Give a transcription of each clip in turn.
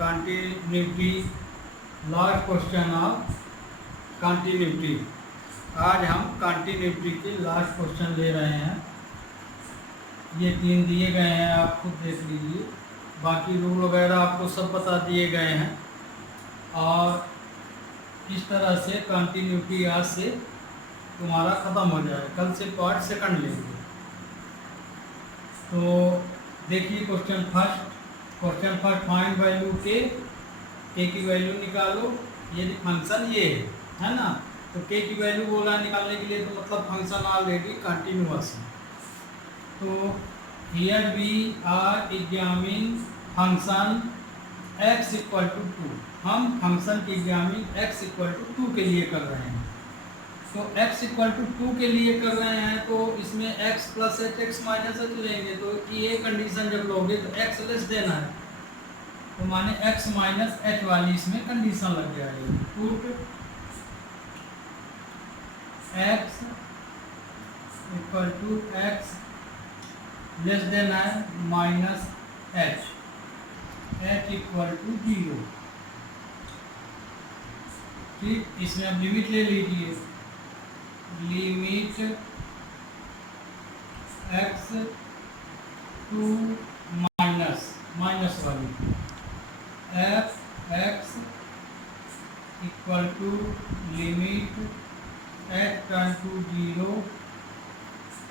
Continuity, last question of continuity. आज हम continuity के लास्ट क्वेश्चन ले रहे हैं। ये 3 दिए गए हैं, आप खुद देख लीजिए। बाकी रूल वगैरह आपको सब बता दिए गए हैं। और इस तरह से कंटिन्यूटी आज से तुम्हारा ख़त्म हो जाए, कल से पार्ट सेकंड लेंगे। तो देखिए क्वेश्चन फर्स्ट फाइंड वैल्यू के की वैल्यू निकालो। यदि फंक्शन ये है ना, तो के की वैल्यू बोला निकालने के लिए, तो मतलब फंक्शन ऑलरेडी कंटिन्यूअस है। तो here we are examine function x equal to 2। हम फंक्शन की एग्जामिन x इक्वल टू 2 के लिए कर रहे हैं। तो x इक्वल टू 2 के लिए कर रहे हैं, तो इसमें x plus H x minus H लेंगे। तो ये कंडीशन जब लोगे तो x लेस देना है, तो माने x माइनस एच वाली इसमें कंडीशन लग जाएगी। Put x equal to x less देना है minus H, H equal to 0। ठीक, इसमें अब लिमिट ले लीजिए। लिमिट x टू माइनस वाली f x equal to limit x turn to 0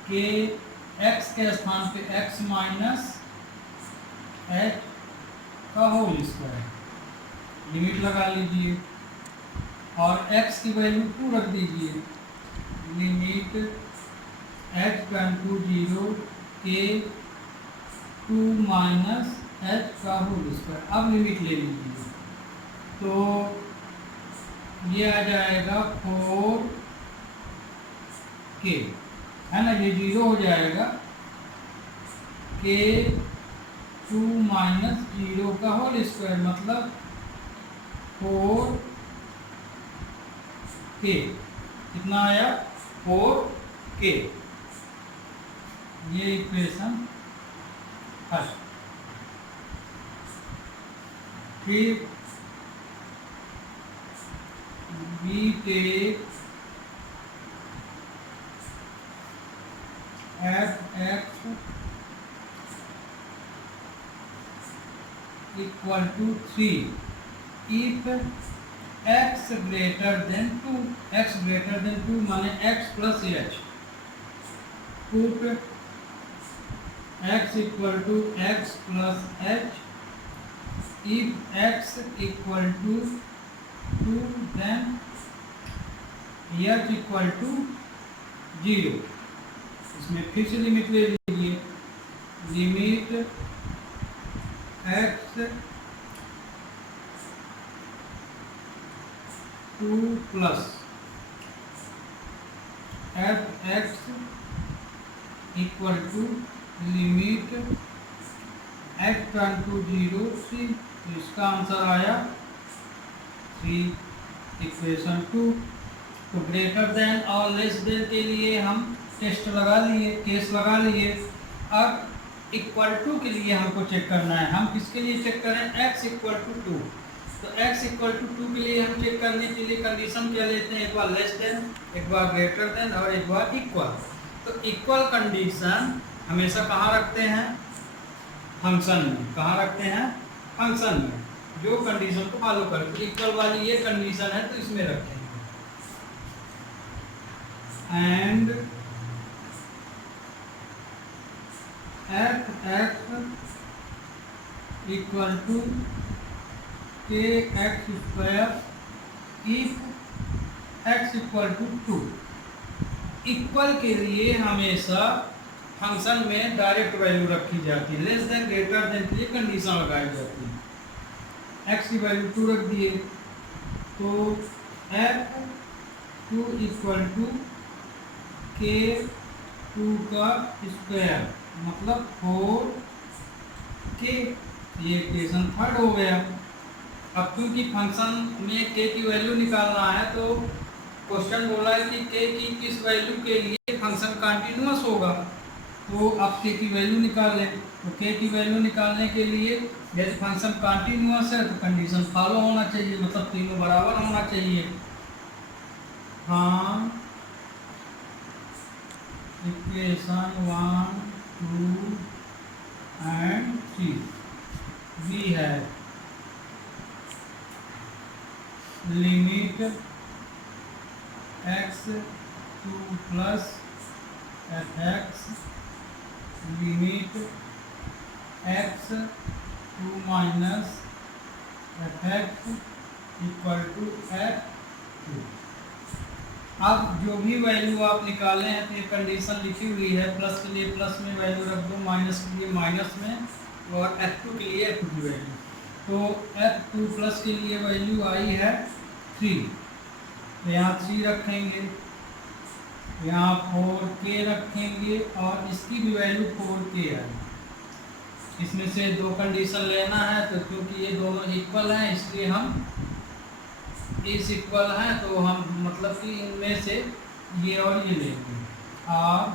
के x के स्थान पे x माइनस एच का होल स्क्वायर। लिमिट लगा लीजिए और x की वैल्यू 2 रख दीजिए। लिमिट h टर्न टू 0 के 2 माइनस एच का होल स्क्वायर। अब लिमिट ले लीजिए, तो ये आ जाएगा 4k, है ना। ये 0 हो जाएगा, के 2 माइनस 0 का होल स्क्वायर मतलब 4k। कितना आया? 4k। ये इक्वेशन फर्स्ट। फिर we take f(x) equal to 3 if x greater than 2। x greater than 2 माने x plus h। put x equal to x plus h if x equal to 2 then h equal to 0। इसमें फिर से limit ले लीजिए। Limit x 2 plus f x equal to limit x turn to 0 3। तो इसका answer आया 3। Equation 2। तो greater than और लेस देन के लिए हम टेस्ट लगा लिए, केस लगा लिए। अब इक्वल टू के लिए हमको चेक करना है। हम किसके लिए चेक करें? x equal to 2। तो x इक्वल टू 2 के लिए हम चेक करने के लिए कंडीशन क्या लेते हैं? एक बार लेस देन, एक बार ग्रेटर देन और एक बार इक्वल। तो इक्वल कंडीशन हमेशा कहाँ रखते हैं? फंक्शन में। कहाँ रखते हैं? फंक्शन में। जो कंडीशन को फॉलो करते, इक्वल वाली ये कंडीशन है तो इसमें रखेंगे। And f x equal to k x square if x equal to 2। Equal के लिए हमेशा फंक्शन में डायरेक्ट वैल्यू रखी जाती है। लेस देन ग्रेटर देन के लिए कंडीशन लगाई जाती है। x की वैल्यू 2 रख दिए, तो f 2 इक्वल टू के 2 का स्क्वायर मतलब 4k। ये इक्वेशन थर्ड हो गया। अब क्योंकि फंक्शन में k की वैल्यू निकालना है, तो क्वेश्चन बोला है कि k की किस वैल्यू के लिए फंक्शन कंटिन्यूअस होगा। तो आप के की वैल्यू निकाल लें। तो के की वैल्यू निकालने के लिए यदि फंक्शन कंटिन्यूअस है तो कंडीशन फॉलो होना चाहिए, मतलब तीनों बराबर होना चाहिए। हाँ, इक्वेशन 1 2 एंड 3 भी है limit x2 plus fx limit x2 minus fx equal to f2। अब जो भी वैल्यू आप निकाले हैं तो ये कंडीशन लिखी हुई है, प्लस के लिए प्लस में वैल्यू रख दो, माइनस के लिए माइनस में, और f2 के लिए f2 की वैल्यू। तो f2 प्लस के लिए वैल्यू आई है 3, तो यहाँ 3 रखेंगे, यहाँ 4k रखेंगे और इसकी भी वैल्यू 4k है। इसमें से दो कंडीशन लेना है, तो क्योंकि ये दोनों इक्वल हैं इसलिए हम इस इक्वल है तो हम मतलब कि इनमें से ये और ये लेंगे, और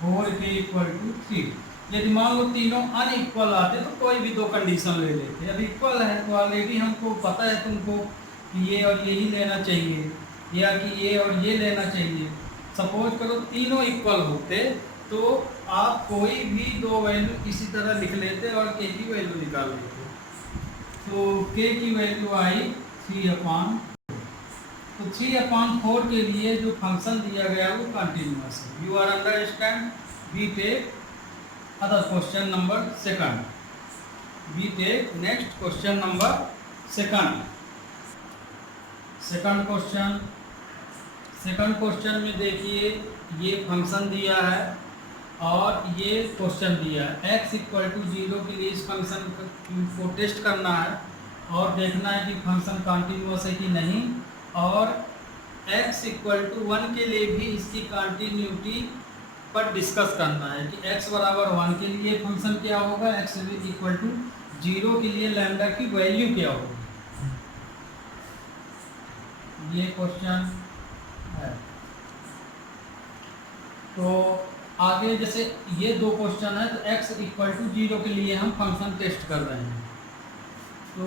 4k इक्वल टू 3। यदि मान लो तीनों अनइक्वल आते तो कोई भी दो कंडीशन ले लेते, अब इक्वल है तो ऑलरेडी हमको पता है तुमको कि ये और ये ही लेना चाहिए या कि ये और ये लेना चाहिए। सपोज करो तीनों इक्वल होते तो आप कोई भी दो वैल्यू इसी तरह लिख लेते और के की वैल्यू निकाल लेते। तो k की वैल्यू आई 3/4। तो 3/4 के लिए जो फंक्शन दिया गया वो कंटिन्यूअस है। You are understand? We take other question number second. We take next question number second. Second question में देखिए ये फंक्शन दिया है और ये क्वेश्चन दिया है। x इक्वल टू 0 के लिए इस फंक्शन को टेस्ट करना है और देखना है कि फंक्शन कंटिन्यूअस है कि नहीं, और x इक्वल टू 1 के लिए भी इसकी कंटिन्यूटी पर डिस्कस करना है कि x बराबर 1 के लिए फंक्शन क्या होगा, x इक्वल टू 0 के लिए लैम्डा की वैल्यू क्या होगी। ये क्वेश्चन है। तो आगे जैसे ये दो क्वेश्चन है तो x इक्वल टू 0 के लिए हम फंक्शन टेस्ट कर रहे हैं। तो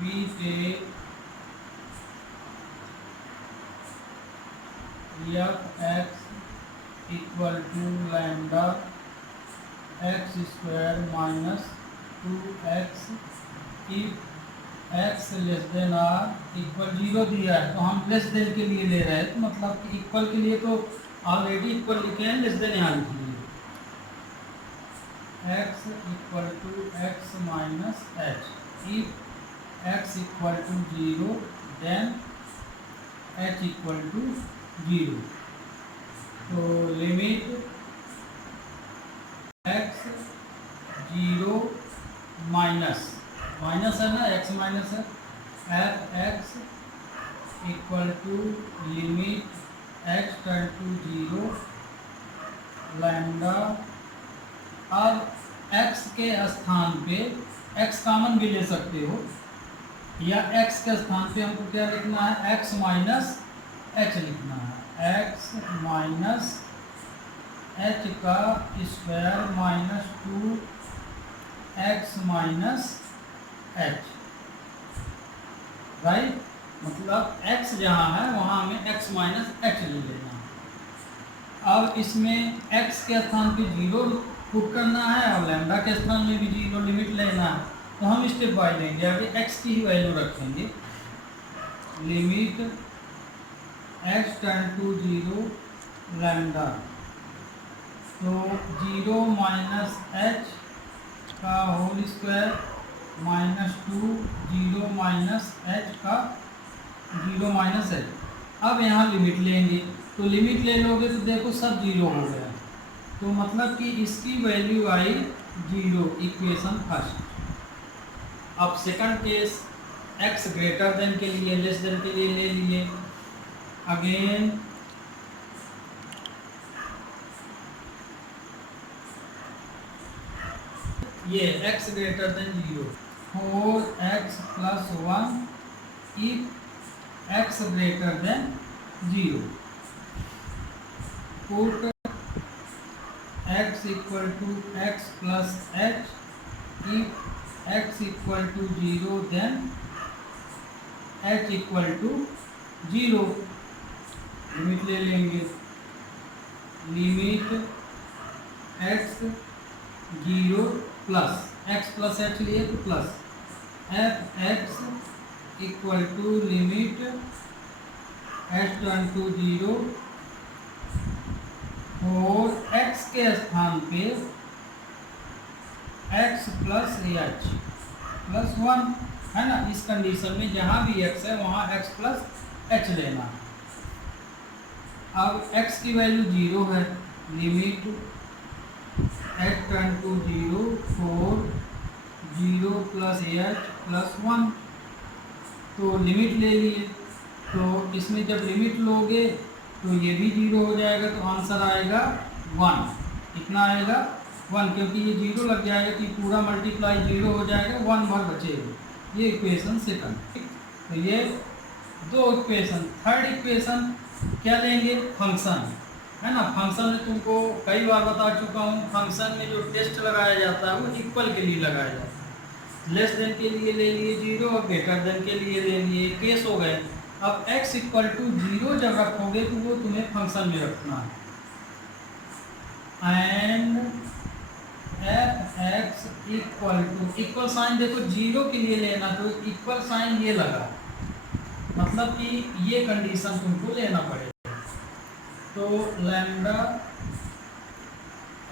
we take f(x) equal to lambda x square minus 2x if x less than or equal 0 दिया है तो हम लेस देन के लिए ले रहे हैं, तो मतलब कि इक्वल के लिए तो ऑलरेडी इक्वल लिखे हैं, लेस देन यहाँ लिख लिए। x equal to x minus h if x equal to 0 then h equal to 0। तो लिमिट x 0 माइनस है ना, x माइनस है, f(x) equal to limit x tend to 0 lambda. अब x के स्थान पे x कॉमन भी ले सकते हो, या x के स्थान पे हमको क्या लिखना है, x माइनस h लिखना है, x माइनस h का square minus 2x minus h, right. मतलब x जहाँ है वहाँ हमें x माइनस h ले लेना है। अब इसमें x के स्थान पे 0 पुट करना है और लैम्डा के स्थान में भी 0 लिमिट लेना है, तो हम स्टेप बाय लेंगे। आगे x की ही वैल्यू रखेंगे, limit x tend to 0 lambda. तो 0 माइनस h का whole square minus 2 0 minus h का 0 माइनस h। अब यहाँ लिमिट लेंगे, तो लिमिट ले लोगे तो देखो सब 0 हो गया, तो मतलब कि इसकी वैल्यू आई 0, इक्वेशन फर्स्ट। अब second case x greater than के लिए लेस देन के लिए ले लिए। अगेन ये x greater than 0, 4x plus 1 if x greater than 0, put x equal to x plus h, if x equal to 0 then h equal to 0। Limit ले लेंगे, limit x 0 plus x plus h लिए तो plus f x equal to limit h turn to 0 और x के स्थान पे x plus h plus 1 है ना। इस कंडीशन में जहाँ भी x है वहाँ x प्लस h लेना। अब x की वैल्यू 0 है, limit h turn to 0 four 0 plus h plus 1, तो लिमिट ले लिए। तो इसमें जब लिमिट लोगे तो ये भी 0 हो जाएगा, तो आंसर आएगा 1। कितना आएगा 1, क्योंकि ये 0 लग जाएगा तो पूरा मल्टीप्लाई 0 हो जाएगा, 1 भर बचेगा। ये इक्वेशन सेकंड। तो ये दो इक्वेशन। थर्ड इक्वेशन क्या लेंगे, फंक्शन है ना। फंक्शन में तुमको कई बार बता चुका हूँ, फंक्शन में जो टेस्ट लगाया जाता है वो इक्वल के लिए लगाया जाता है। लेस देन के लिए ले लिए 0 और ग्रेटर देन के लिए ले लिए, केस हो गए। अब x इक्वल टू 0 जब रखोगे तो वो तुम्हें फंक्शन में रखना है। And F x equal to, equal sign देखो 0 के लिए लेना, तो इक्वल साइन ये लगा, मतलब कि ये कंडीशन तुमको लेना पड़ेगा। तो lambda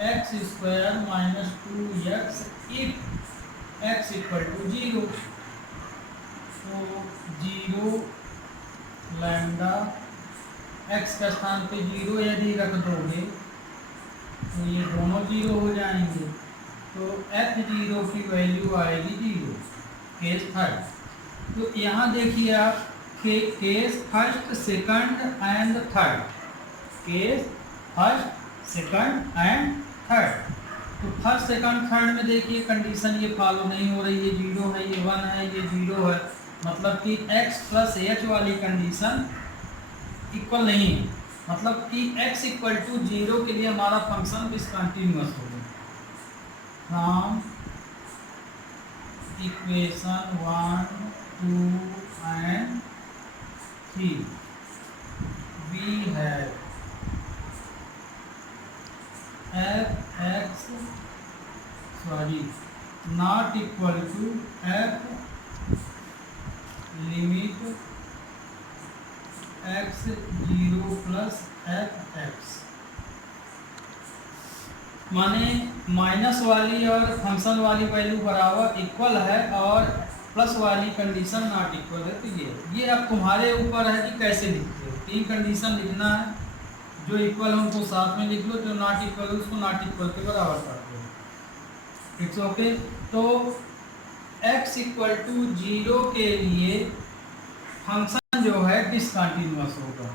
x square minus 2x if x equal to 0, तो 0 लैम्डा x का स्थान पे 0 यदि रख दोगे तो ये दोनों 0 हो जाएंगे, तो f0 की वैल्यू आएगी 0। Case third. तो यहाँ देखिए आप, case first second and third, case first second and third. तो फर्स्ट सेकंड थर्ड में देखिए कंडीशन ये फॉलो नहीं हो रही है, 0 है, ये 1 है, ये 0 है, मतलब कि x प्लस h वाली कंडीशन इक्वल नहीं है, मतलब कि x इक्वल टू 0 के लिए हमारा फंक्शन डिसकंटिन्यूअस हो गया। From equation 1 2 and 3 we have f x not equal to f limit x 0 plus f x, माने माइनस वाली और फंक्शन वाली वैल्यू बराबर इक्वल है और प्लस वाली कंडीशन नॉट इक्वल है। तो ये अब तुम्हारे ऊपर है कि कैसे लिखते हो। 3 कंडीशन लिखना है, जो इक्वल है उनको साथ में लिख लो, जो नॉट इक्वल है उसको नॉट इक्वल के बराबर कर दो। It's okay. तो x इक्वल टू 0 के लिए फंक्शन जो है डिसकंटिन्यूअस होगा।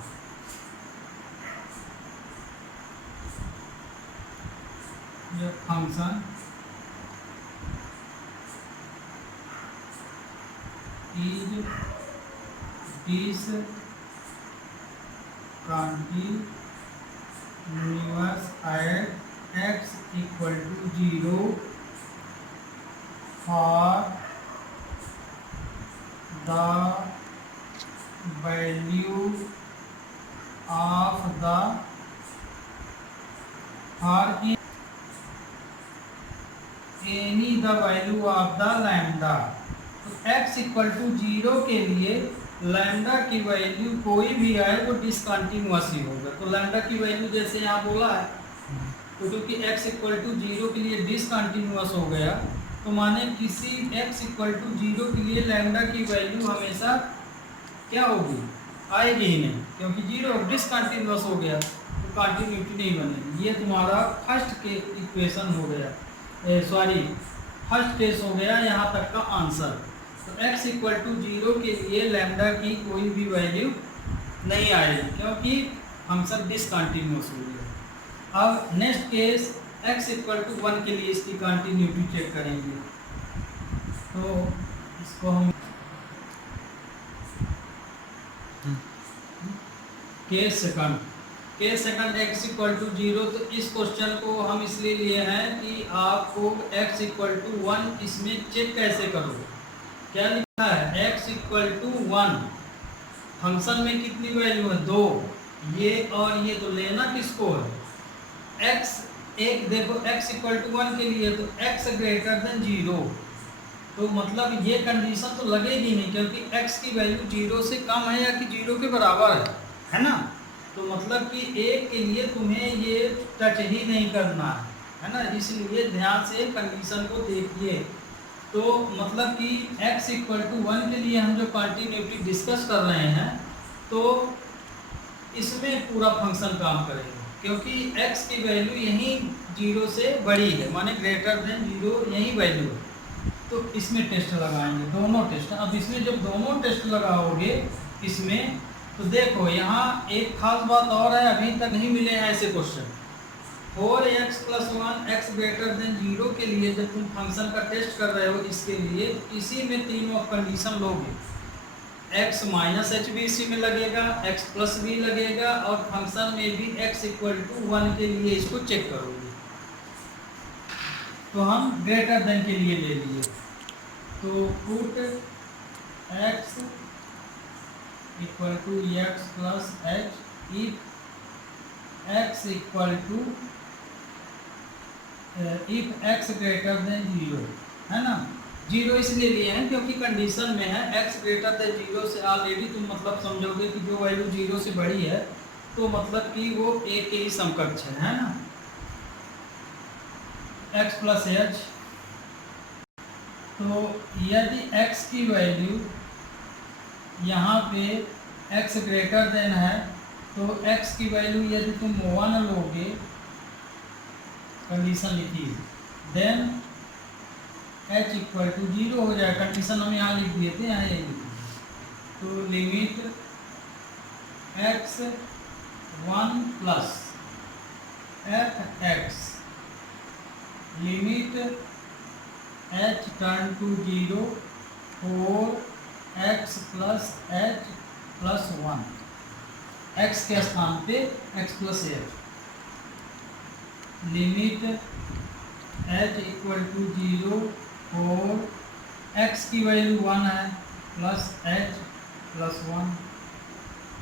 ये function is discontinuous at x equal to 0 for the value of the any the value of the lambda। तो x इक्वल टू 0 के लिए लैम्डा की वैल्यू कोई भी आए वो डिसकंटिन्यूअस ही होगा। तो लैम्डा की वैल्यू जैसे यहाँ बोला है, तो क्योंकि x इक्वल टू 0 के लिए डिसकंटिन्यूअस हो गया, तो माने किसी x इक्वल टू 0 के लिए लैम्डा की वैल्यू हमेशा क्या होगी, आएगी ही नहीं, क्योंकि 0 डिसकंटिन्यूअस हो गया तो कंटिन्यूटी नहीं बनेगी। ये तुम्हारा फर्स्ट के इक्वेशन हो गया, फर्स्ट केस हो गया यहाँ तक का आंसर। तो x इक्वल टू 0 के लिए लैम्डा की कोई भी वैल्यू नहीं आएगी, क्योंकि फंक्शन डिसकंटिन्यूअस हो गया। अब next case x equal to 1 के लिए इसकी कंटिन्यूटी चेक करेंगे। तो इसको हम case second x equal to 0। तो इस क्वेश्चन को हम इसलिए लिए हैं कि आपको x इक्वल टू 1 इसमें चेक कैसे करोगे। क्या लिखा है, x इक्वल टू 1, फंक्शन में कितनी वैल्यू है 2, ये और ये, तो लेना किसको है x। एक देखो x इक्वल टू 1 के लिए तो x ग्रेटर देन 0, तो मतलब ये कंडीशन तो लगेगी नहीं, क्योंकि x की वैल्यू 0 से कम है या कि 0 के बराबर है ना। तो मतलब कि एक के लिए तुम्हें ये टच ही नहीं करना है ना, इसलिए ध्यान से कंडीशन को देखिए। तो मतलब कि x इक्वल टू 1 के लिए हम जो कंटिन्यूटी डिस्कस कर रहे हैं, तो इसमें पूरा फंक्शन काम करेगा, क्योंकि x की वैल्यू यहीं 0 से बड़ी है, माने ग्रेटर देन 0 यही वैल्यू है। तो इसमें टेस्ट लगाएंगे, दोनों टेस्ट। अब इसमें जब दोनों टेस्ट लगाओगे इसमें, तो देखो यहाँ एक खास बात और है, अभी तक नहीं मिले हैं ऐसे question. 4x + 1 x greater than 0 के लिए जब तुम फंक्शन का टेस्ट कर रहे हो, इसके लिए इसी में तीनों कंडीशन लोगे, x माइनस एच भी इसी में लगेगा, x प्लस भी लगेगा, और फंक्शन में भी x इक्वल टू 1 के लिए इसको चेक करोगे। तो हम ग्रेटर देन के लिए ले लिए, तो put x equal to x plus h if x equal to if x greater than 0, है ना। 0 इसलिए लिए हैं क्योंकि कंडीशन में है x ग्रेटर देन 0 से ऑलरेडी तुम मतलब समझोगे कि जो वैल्यू 0 से बड़ी है, तो मतलब कि वो a के ही समकक्ष है ना। x प्लस एच, तो यदि x की वैल्यू यहाँ पे x ग्रेटर देन है, तो x की वैल्यू यदि तुम 1 लोगे, कंडीशन लिखिए, देन h इक्वल टू 0 हो जाए। कंडीशन हम यहाँ लिख दिए थे, यहाँ ये तो limit x 1 plus f(x) limit h turn to 0 4 x plus h plus 1, x के स्थान पे x plus h, limit h equal to 0 4 x की वैल्यू 1 है प्लस h प्लस 1,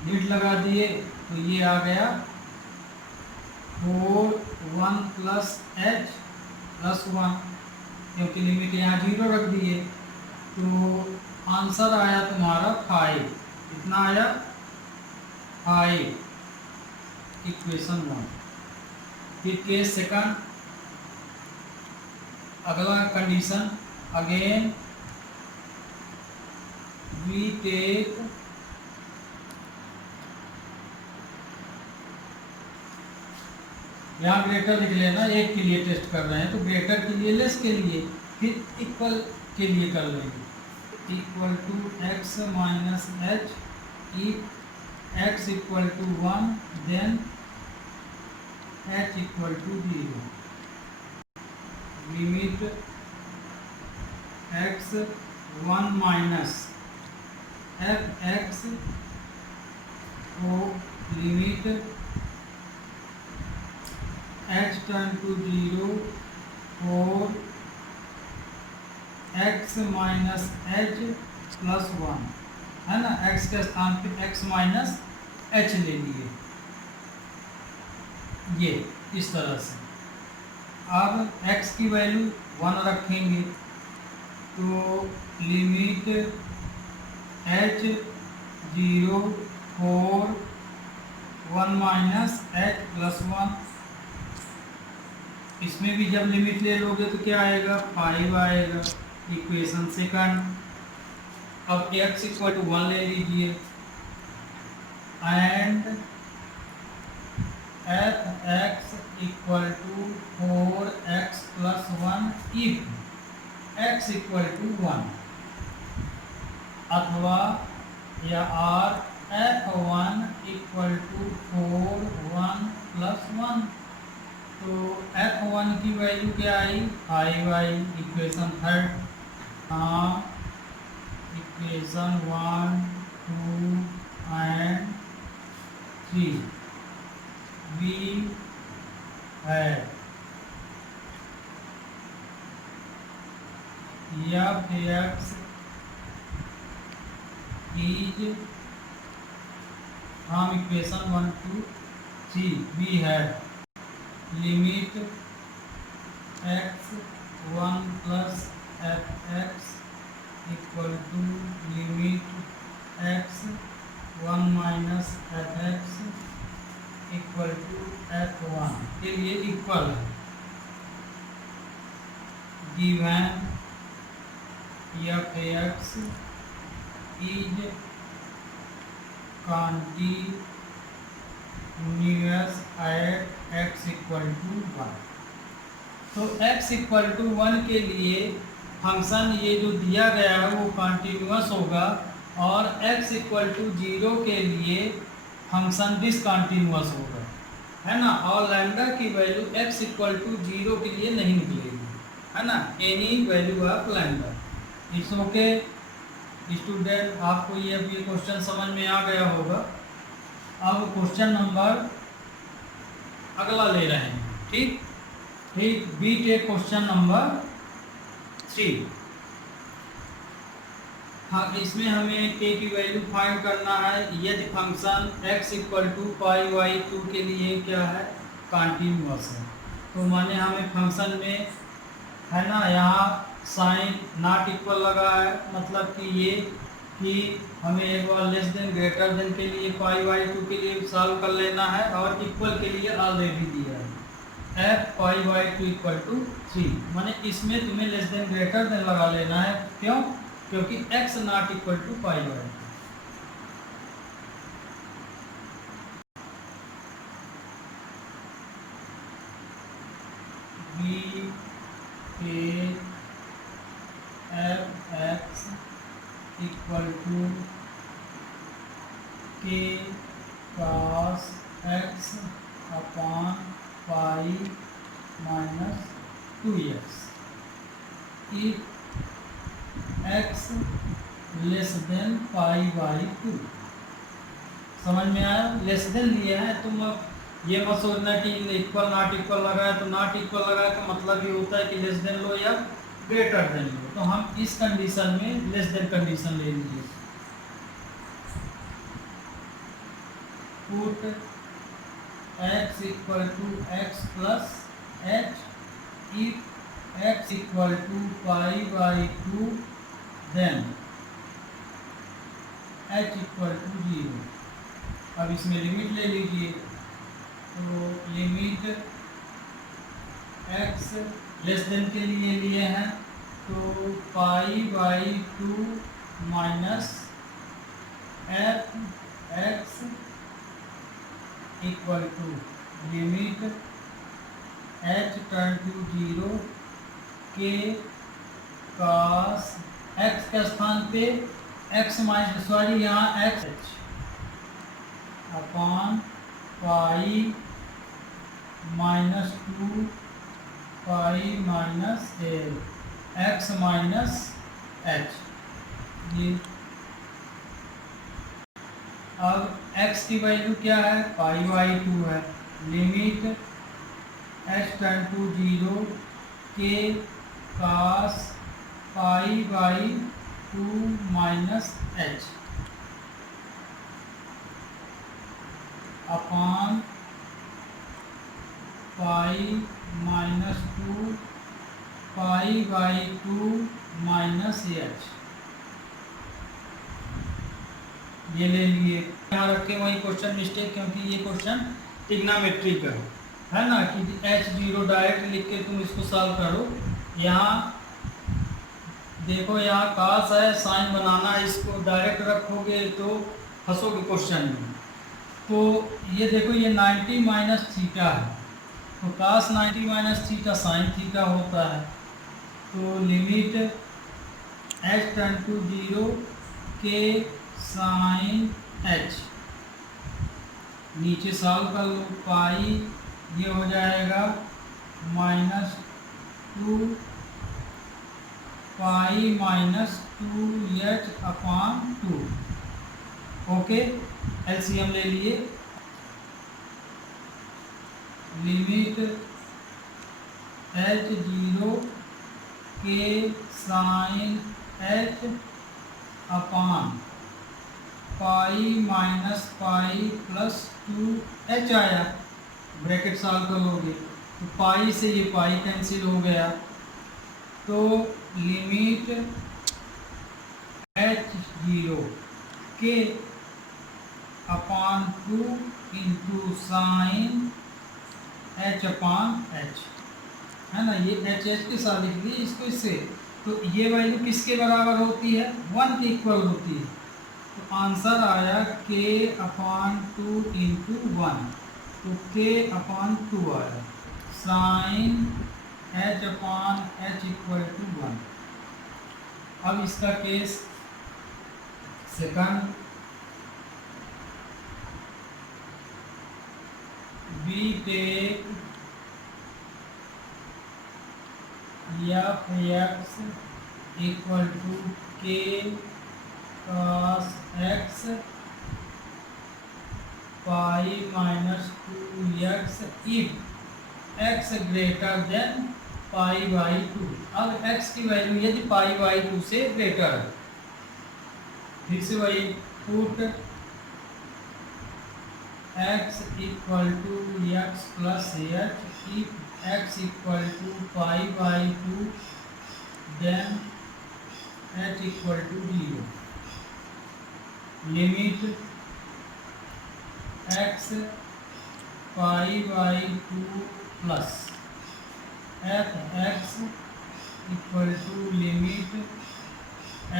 लिमिट लगा दिए तो ये आ गया 4 1 प्लस h प्लस 1, क्योंकि लिमिट यहाँ 0 रख दिए, तो आंसर आया तुम्हारा 5। कितना आया 5, इक्वेशन 1। फिर केस सेकंड, अगला कंडीशन, अगेन वी टेक यहाँ ग्रेटर लिख लेना, एक के लिए टेस्ट कर रहे हैं तो ग्रेटर के लिए, लेस के लिए, फिर इक्वल के लिए कर लेंगे, equal to x minus h if x equal to 1 then h equal to 0, limit x 1 minus f(x) को limit h turn to 0 4 x minus h plus 1, है ना। x के स्थान पे x माइनस h ले लिए, ये इस तरह से। अब x की वैल्यू 1 रखेंगे, तो limit h 0 4 1 minus h plus 1, इसमें भी जब लिमिट ले लोगे तो क्या आएगा 5 आएगा, इक्वेशन सेकंड। अब x इक्वल टू 1 ले लीजिए, and f(x) equal to 4x plus 1 if x equal to 1, अथवा या r f(1) equal to 4 1 plus 1, तो f(1) की वैल्यू क्या आई 5 आई, इक्वेशन थर्ड। हाँ, इक्वेशन 1 2 एंड 3 v है f x is from equation 1 to 3 v है limit x 1 plus f x equal to limit x 1 minus f x equal to f1 के लिए इक्वल है given f x is continuous at x equal to 1। तो x equal to 1 के लिए function ये जो दिया गया है वो कॉन्टिन्यूअस होगा और x इक्वल टू 0 के लिए फंक्शन डिसकंटिन्यूअस होगा, है ना। और लैम्डा की वैल्यू x इक्वल टू 0 के लिए नहीं निकलेगी, है ना, any value of lambda. It's okay student, आपको ये क्वेश्चन समझ में आ गया होगा। अब क्वेश्चन नंबर अगला ले रहे हैं, ठीक ठीक। B tech question number 3। हाँ, इसमें हमें k की वैल्यू फाइंड करना है यदि function x equal to pi by 2 के लिए क्या है, कॉन्टिन्यूअस है। तो माने हमें फंक्शन में, है ना, यहाँ साइन नॉट इक्वल लगा है, मतलब कि ये कि हमें एक बार लेस देन ग्रेटर देन के लिए पाई बाई 2 के लिए सॉल्व कर लेना है और इक्वल के लिए ऑलरेडी दिया है f pi by 2 equal to 3। माने इसमें तुम्हें लेस देन ग्रेटर देन लगा लेना है, क्यों, क्योंकि x not equal to pi by 2। F x equal to k cos x upon pi minus 2x if x less than pi by 2। समझ में आया, लेस देन लिया है, तुम ये मत सोचना कि इक्वल नॉट इक्वल लगा है तो नॉट इक्वल लगा का मतलब ये होता है कि लेस देन लो या ग्रेटर देन लो। तो हम इस कंडीशन में लेस देन कंडीशन ले लीजिए। Put x equal to x plus h if x equal to pi by 2 then h equal to 0। अब इसमें लिमिट ले लीजिए, तो लिमिट x लेस देन के लिए हैं तो pi by 2 minus f x equal to limit h turn to 0 के कॉस x के स्थान पे x माइनस सॉरी यहाँ x upon pi minus 2 pi minus x minus h. ये अब x की वैल्यू क्या है, पाई बाई 2 है। लिमिट h टर्न टू 0 के cos pi by 2 minus H upon pi minus 2 pi by 2 minus h. ये ले लिए, यहाँ रखे वही क्वेश्चन मिस्टेक, क्योंकि ये क्वेश्चन ट्रिग्नोमेट्रिक है ना, कि h0 डायरेक्ट लिख के तुम इसको सॉल्व करो। यहाँ देखो, यहाँ कास है, साइन बनाना, इसको डायरेक्ट रखोगे तो फंसोगे क्वेश्चन में। तो ये देखो, ये 90 माइनस थीटा है, तो कास 90 माइनस थीटा साइन थीटा होता है। तो लिमिट h टर्न टू 0 के साइन h, नीचे सॉल्व कर लो, पाई ये हो जाएगा minus 2 pi minus 2h upon 2। Okay, LCM ले लिए। लिमिट एच जीरो के sine h upon pi minus pi plus 2h आया, ब्रैकेट सॉल्व करोगे तो पाई से ये पाई कैंसिल हो गया, तो लिमिट एच जीरो के अपान 2 into sine h upon H, है ना, ये एच एच के साथ लिख दिए इसको इससे, तो ये वैल्यू किसके बराबर होती है, 1 के इक्वल होती है, तो आंसर आया k अपान 2 इंटू 1, तो k अपान 2 आया, sine h upon h equal to 1। अब इसका case second, we take f(x) equal to k cos x pi minus 2x if x greater than pi by 2। अब x की value यदि pi by 2 से greater है, फिर से वही put x equal to x plus h if x equal to pi by 2 then h equal to 0, limit x pi by 2 plus f x equal to limit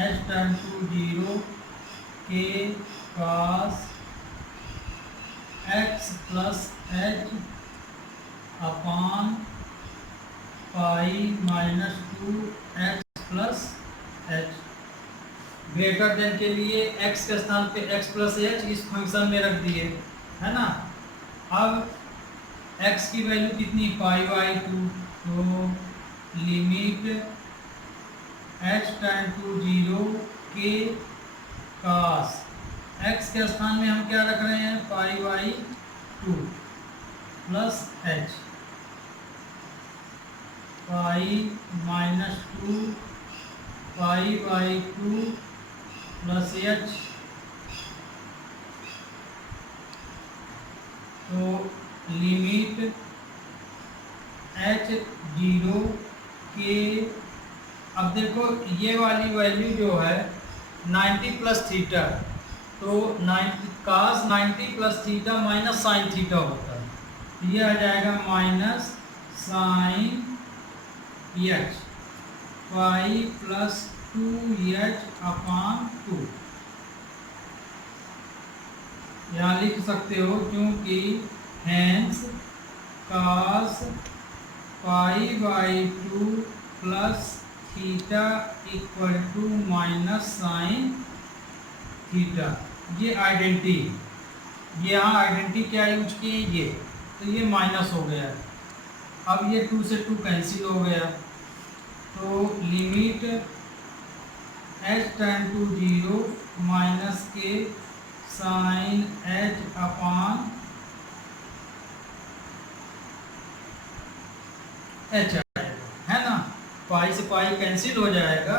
h tend to 0 k cos x plus h upon pi minus 2 x plus h, greater than के लिए x के स्थान पे x plus h इस function में रख दिए, है ना। अब x की वैल्यू कितनी, पाई बाई 2, तो लिमिट h टेंड टू 0 के cos x के स्थान में हम क्या रख रहे हैं, पाई by 2 plus h, pi minus 2 pi by 2 plus h, तो लिमिट h 0 के, अब देखो ये वाली वैल्यू जो है 90 प्लस थीटा, तो 90 cos 90 plus theta minus sine theta होता है, ये आ जाएगा minus sine h pi plus 2h upon 2, यहाँ लिख सकते हो क्योंकि hence cos pi by 2 plus theta equal to minus sine theta, ये आइडेंटिटी, ये यहाँ आइडेंटिटी क्या यूज की है ये, तो ये माइनस हो गया, अब ये 2 से 2 कैंसिल हो गया, तो limit h tend to 0 minus के साइन h अपान h आएगा, है ना, पाई से पाई कैंसिल हो जाएगा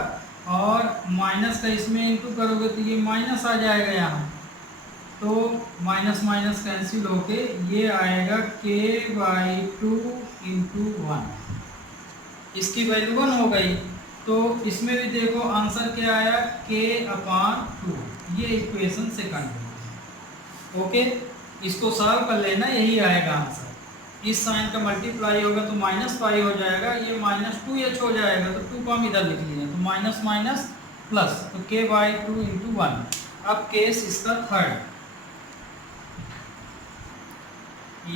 और माइनस का इसमें इंटू करोगे तो ये माइनस आ जाएगा यहाँ, तो माइनस माइनस कैंसिल होके ये आएगा k बाई 2 इंटू 1, इसकी वैल्यू 1 हो गई, तो इसमें भी देखो आंसर क्या आया, k अपान 2, ये इक्वेशन सेकंड है। ओके, इसको सॉल्व कर लेना, यही आएगा आंसर, इस साइन का मल्टीप्लाई होगा तो माइनस पाई हो जाएगा, ये माइनस 2h हो जाएगा, तो 2 को हम इधर लिख लिए, तो माइनस माइनस प्लस, तो k बाई 2 इंटू 1। अब केस इसका थर्ड,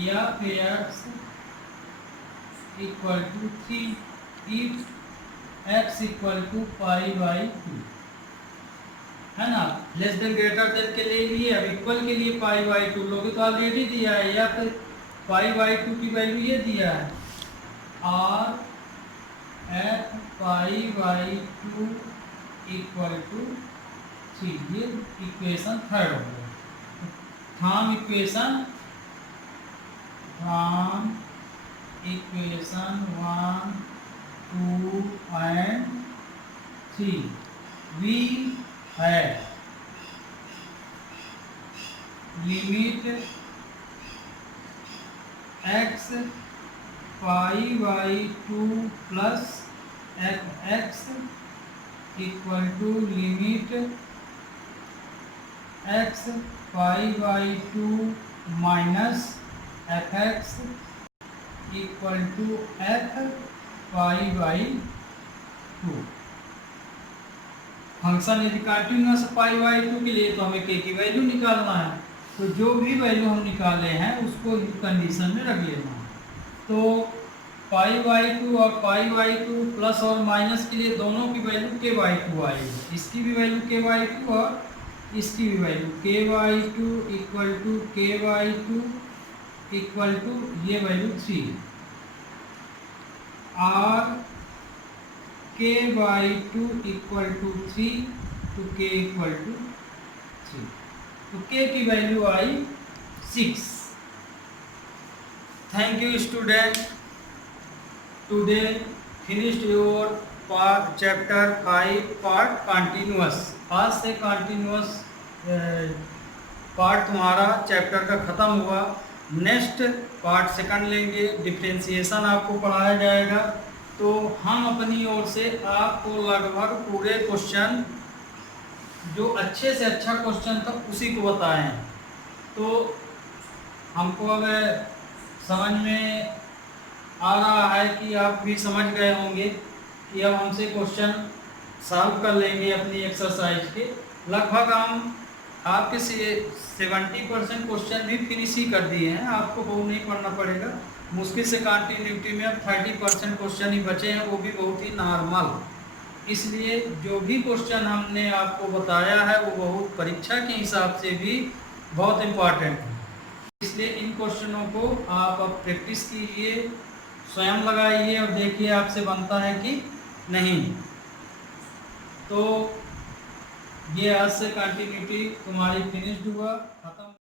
या x equal to 3 if x equal to pi by 2, है ना, लेस देन ग्रेटर देन के लिए भी, अब इक्वल के लिए पाई बाई 2 लोगे तो ऑलरेडी दिया है, या फिर पाई बाई 2 की वैल्यू ये दिया है, और f pi by 2 equal to 3, ये इक्वेशन थर्ड हो गया। From equation from equation 1 2 and 3 we have limit x pi by 2 plus x equal to limit x pi by 2 minus fx equal to f pi by 2। Function यदि continuous pi by 2 के लिए तो हमें k की value निकालना है, तो जो भी वैल्यू हम निकाले हैं उसको कंडीशन में रख लेना है। तो पाई बाई 2 और पाई बाई 2 प्लस और माइनस के लिए दोनों की वैल्यू k बाई 2 आएगी। इसकी भी वैल्यू k बाई 2 और इसकी भी value k by 2 equal to k by 2 equal to ये वैल्यू 3 और k बाई 2 इक्वल टू 3 तो k इक्वल टू 3, तो k की value I 6। Thank you student, today finished your part chapter 5 part continuous. आज से कंटिन्यूअस पार्ट तुम्हारा chapter का ख़त्म हुआ। नेक्स्ट पार्ट सेकंड लेंगे, डिफरेंशिएशन आपको पढ़ाया जाएगा। तो हम अपनी ओर से आपको लगभग पूरे क्वेश्चन जो अच्छे से अच्छा क्वेश्चन था उसी को बताएं। तो हमको अब समझ में आ रहा है कि आप भी समझ गए होंगे कि अब हमसे क्वेश्चन सॉल्व कर लेंगे अपनी एक्सरसाइज के। लगभग हम आपके 70% क्वेश्चन भी फिनिश ही कर दिए हैं, आपको बहुत नहीं पढ़ना पड़ेगा। मुश्किल से कंटिन्यूटी में अब 30% क्वेश्चन ही बचे हैं, वो भी बहुत ही नॉर्मल। इसलिए जो भी क्वेश्चन हमने आपको बताया है वो बहुत परीक्षा के हिसाब से भी बहुत इम्पॉर्टेंट है। इसलिए इन क्वेश्चनों को आप अब प्रैक्टिस कीजिए, स्वयं लगाइए और देखिए आपसे बनता है कि नहीं। तो ये आज से कंटिन्यूटी तुम्हारी फिनिश्ड हुआ, खत्म।